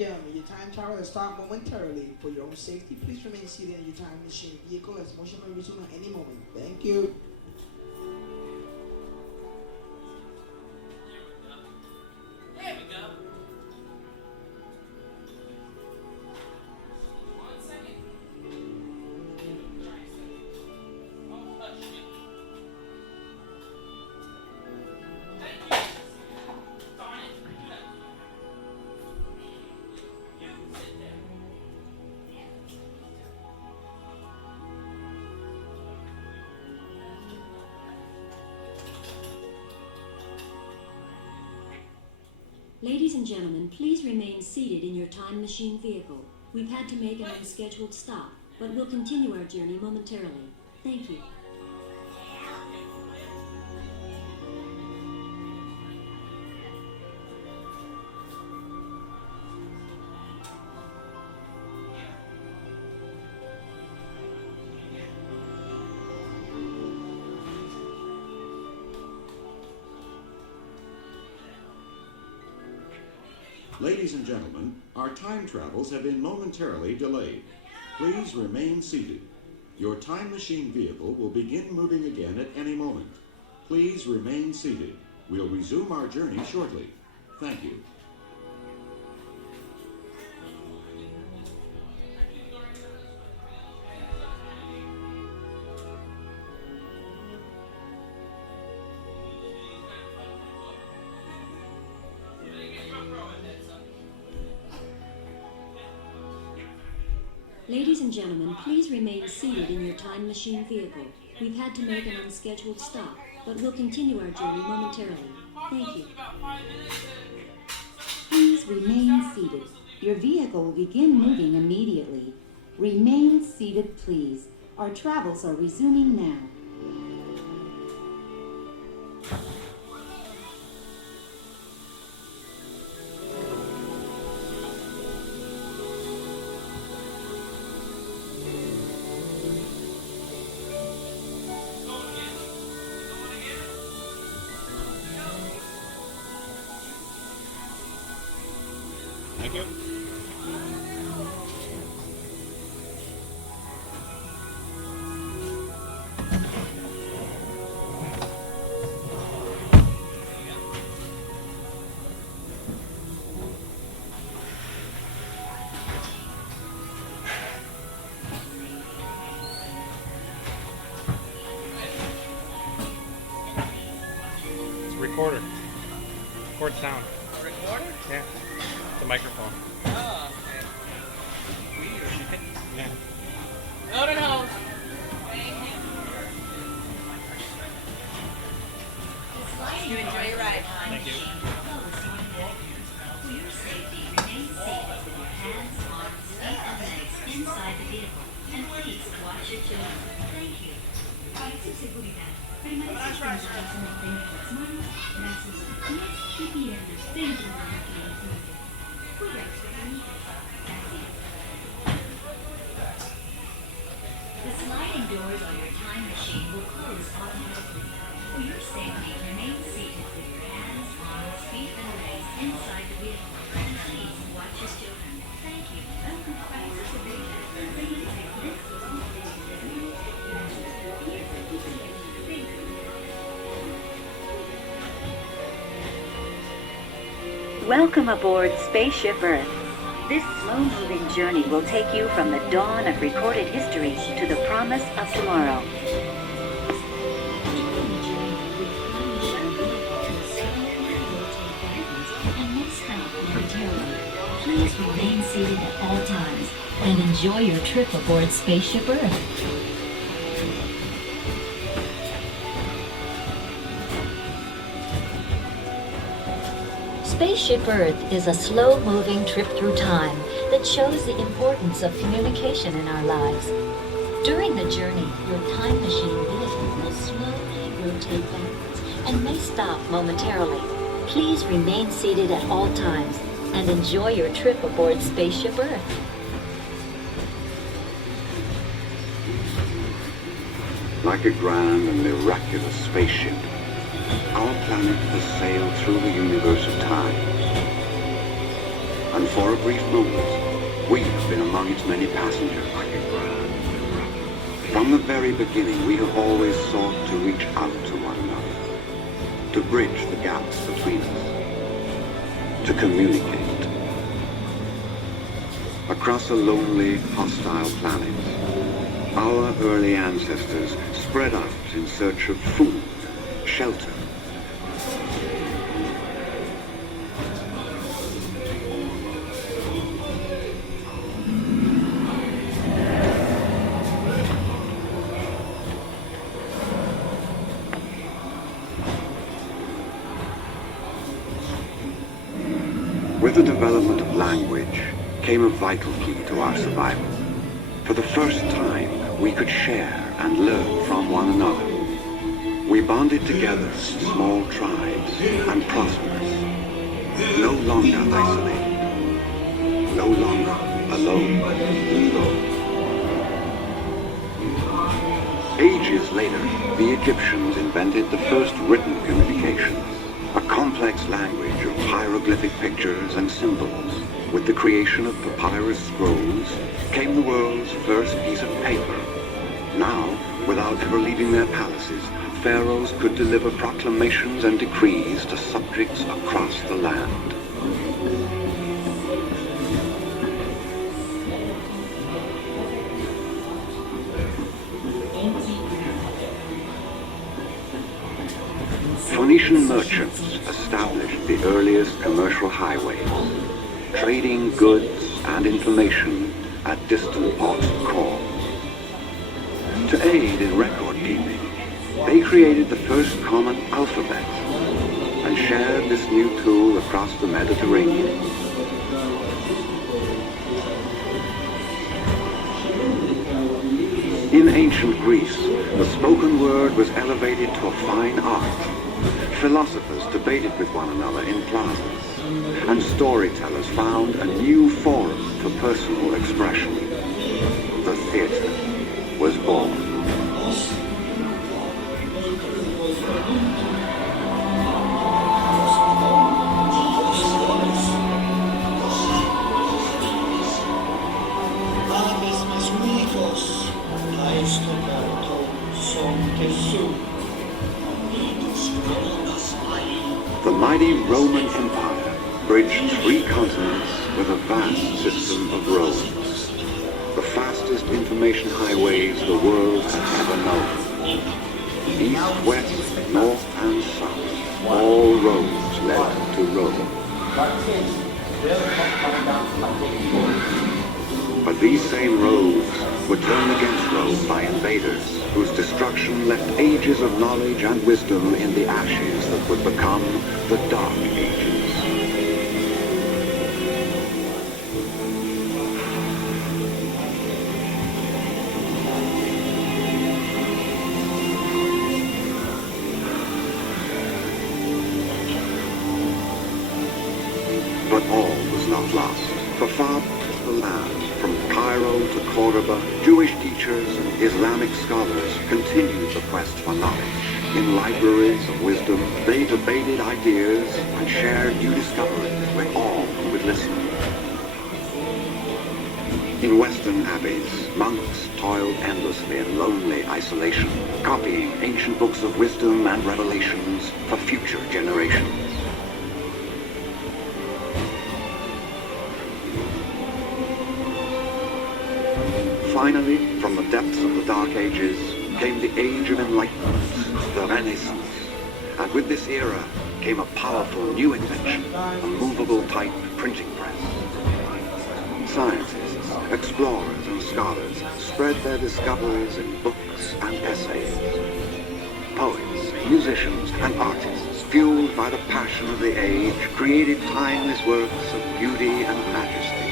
gentlemen, your time travel will start momentarily. For your own safety, please remain seated in your time machine vehicle as motion may resume at any moment. Thank you. There we go. One second. Oh, shit. Thank you. Darn it. You sit there. Ladies and gentlemen, please remain seated in your time machine vehicle. We've had to make an unscheduled stop, but we'll continue our journey momentarily. Thank you. Ladies and gentlemen, our time travels have been momentarily delayed. Please remain seated. Your time machine vehicle will begin moving again at any moment. Please remain seated. We'll resume our journey shortly. Thank you. Ladies and gentlemen, please remain seated in your time machine vehicle. We've had to make an unscheduled stop, but we'll continue our journey momentarily. Thank you. Please remain seated. Your vehicle will begin moving immediately. Remain seated, please. Our travels are resuming now. Thank you. It's a recorder. Record sound. Recorder? Yeah. The microphone. Oh, okay. Weird. Yeah. No, no, no. You enjoy your ride. Thank you. For your safety, remain seated with your hands, arms, feet, and legs inside the vehicle. And please watch your children. Thank you. Parece seguridad. Permanece sentados en el centro de las manos, brazos pies y piernas dentro de la máquina de tiempo. Cuida a los pequeñitos. Gracias. The sliding doors on your time machine will close automatically. For your safety, remain seated with your hands, arms, feet, and legs inside the vehicle. And please watch your children. Thank you. Parece seguridad. Permanece Welcome aboard Spaceship Earth. This slow-moving journey will take you from the dawn of recorded history to the promise of tomorrow. Please remain seated at all times and enjoy your trip aboard Spaceship Earth. Spaceship Earth is a slow-moving trip through time that shows the importance of communication in our lives. During the journey, your time machine vehicle will slowly rotate backwards and may stop momentarily. Please remain seated at all times and enjoy your trip aboard Spaceship Earth. Like a grand and miraculous spaceship, our planet has sailed through the universe of time. And for a brief moment, we have been among its many passengers. From the very beginning, we have always sought to reach out to one another, to bridge the gaps between us, to communicate. Across a lonely, hostile planet, our early ancestors spread out in search of food, shelter. With the development of language came a vital key to our survival. For the first time, we could share and learn from one another. We bonded together in small tribes and prospered, no longer isolated, no longer alone. Ages later, the Egyptians invented the first written communications, a complex language of hieroglyphic pictures and symbols. With the creation of papyrus scrolls came the world's first piece of paper. Now, without ever leaving their palaces, pharaohs could deliver proclamations and decrees to subjects across the land. Phoenician merchants established the earliest commercial highways, trading goods and information at distant ports of call. To aid in record keeping, they created the first common alphabet and shared this new tool across the Mediterranean. In ancient Greece, the spoken word was elevated to a fine art. Philosophers debated with one another in plazas, and storytellers found a new forum for personal expression. The theater was born. The mighty Roman Empire bridged 3 continents with a vast system of roads, the fastest information highways the world has ever known. East, west, north, and south, all roads led to Rome. But these same roads were turned against Rome by invaders, whose destruction left ages of knowledge and wisdom in the ashes that would become the Dark Ages. But all was not lost. For far across the land, from Cairo to Cordoba, Jewish teachers and Islamic scholars continued the quest for knowledge. In libraries of wisdom, they debated ideas and shared new discoveries with all who would listen. In Western abbeys, monks toiled endlessly in lonely isolation, copying ancient books of wisdom and revelations for future generations. Finally, from the depths of the Dark Ages, came the Age of Enlightenment, the Renaissance. And with this era came a powerful new invention, a movable type printing press. Scientists, explorers, and scholars spread their discoveries in books and essays. Poets, musicians, and artists, fueled by the passion of the age, created timeless works of beauty and majesty.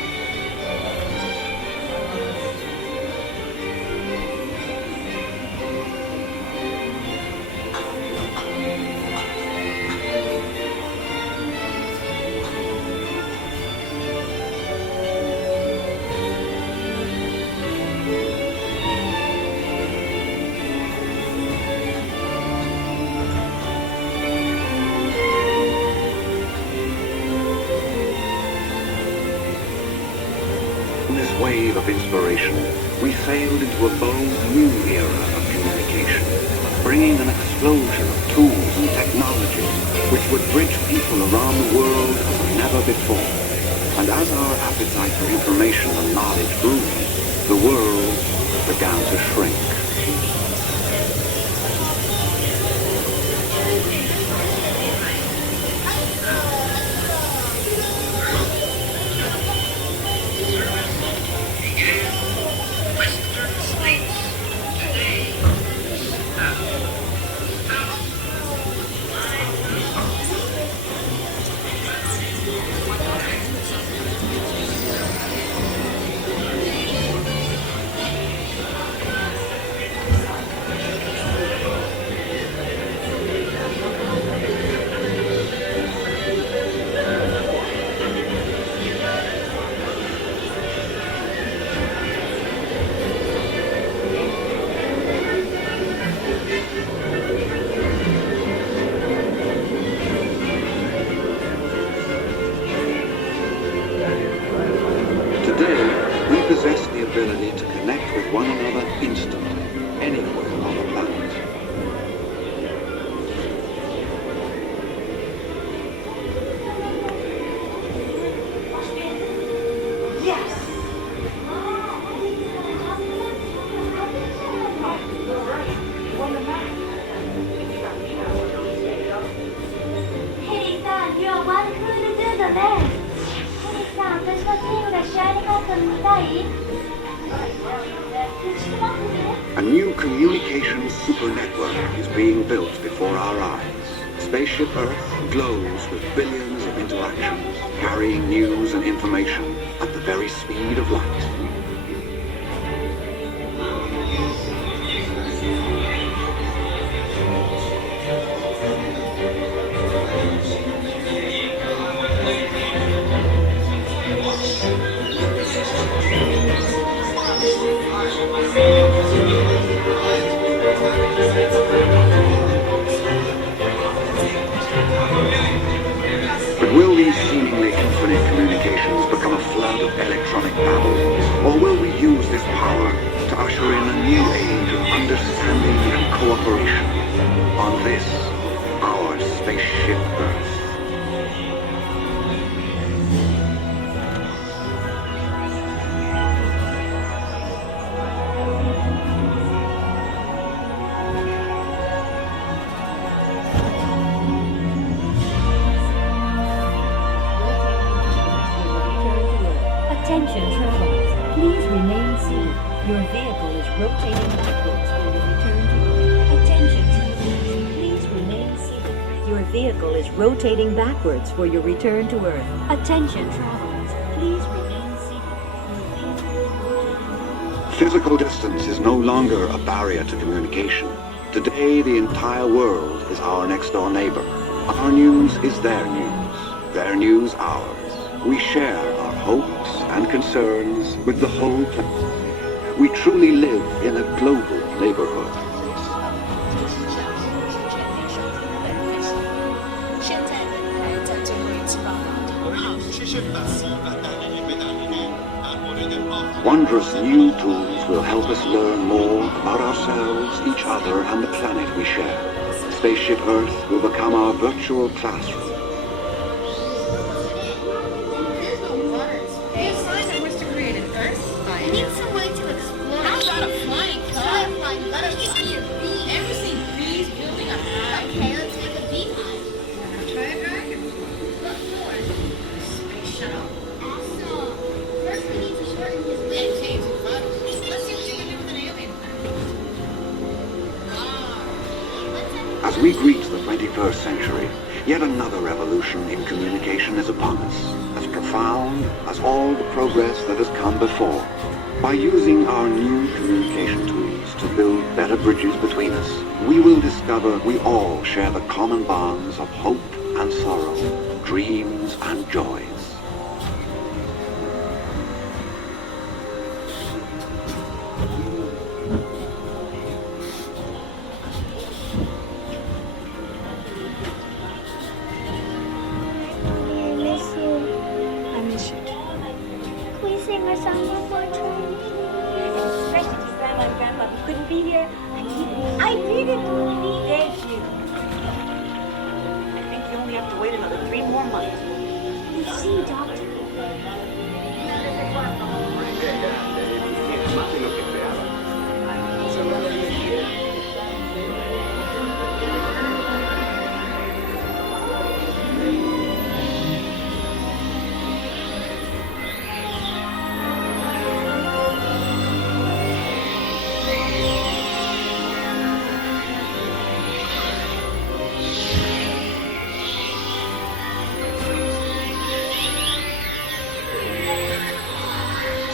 In this wave of inspiration, we sailed into a bold new era of communication, bringing an explosion of tools and technologies which would bridge people around the world as never before. And as our appetite for information and knowledge grew, the world began to shrink. A new communications super network is being built before our eyes. Spaceship Earth glows with billions of interactions, carrying news and information at the very speed of light. But will these seemingly infinite communications become a flood of electronic babble? Or will we use this power to usher in a new age of understanding and cooperation on this, our spaceship Earth? Attention travelers, please remain seated. Your vehicle is rotating backwards for your return to Earth. Attention travelers, please remain seated. Your vehicle is rotating backwards for your return to Earth. Attention travelers, please remain seated. Physical distance is no longer a barrier to communication. Today, the entire world is our next-door neighbor. Our news is their news ours. We share our hopes and concerns with the whole planet. We truly live in a global neighborhood. Wondrous new tools will help us learn more about ourselves, each other, and the planet we share. Spaceship Earth will become our virtual classroom. As we greet the 21st century, yet another revolution in communication is upon us, as profound as all the progress that has come before. By using our new communication tools to build better bridges between us, we will discover we all share the common bonds of hope and sorrow, dreams and joys. our summer portrait. Especially to Grandma and Grandpa who couldn't be here. I did it! Thank you. I think you only have to wait another 3 more months. You see, Doctor.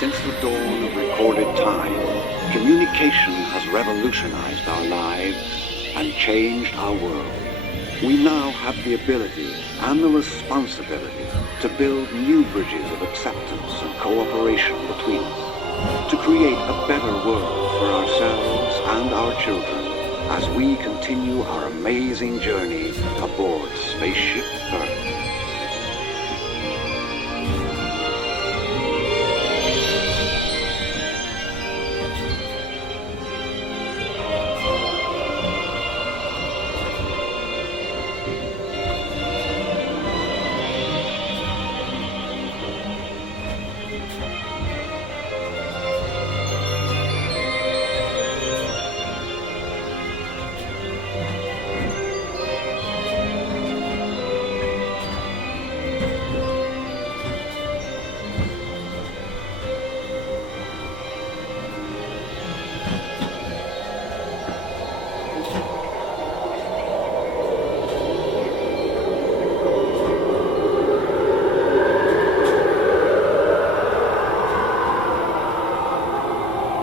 Since the dawn of recorded time, communication has revolutionized our lives and changed our world. We now have the ability and the responsibility to build new bridges of acceptance and cooperation between us, to create a better world for ourselves and our children as we continue our amazing journey aboard Spaceship Earth.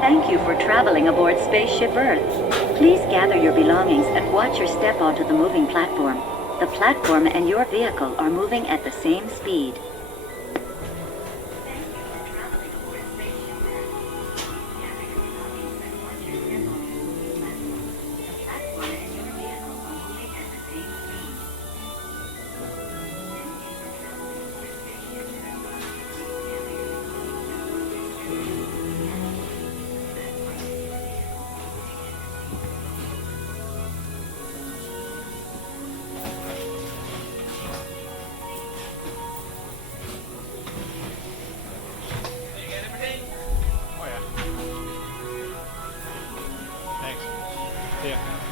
Thank you for traveling aboard Spaceship Earth. Please gather your belongings and watch your step onto the moving platform. The platform and your vehicle are moving at the same speed. Oh yeah. Thanks. Yeah.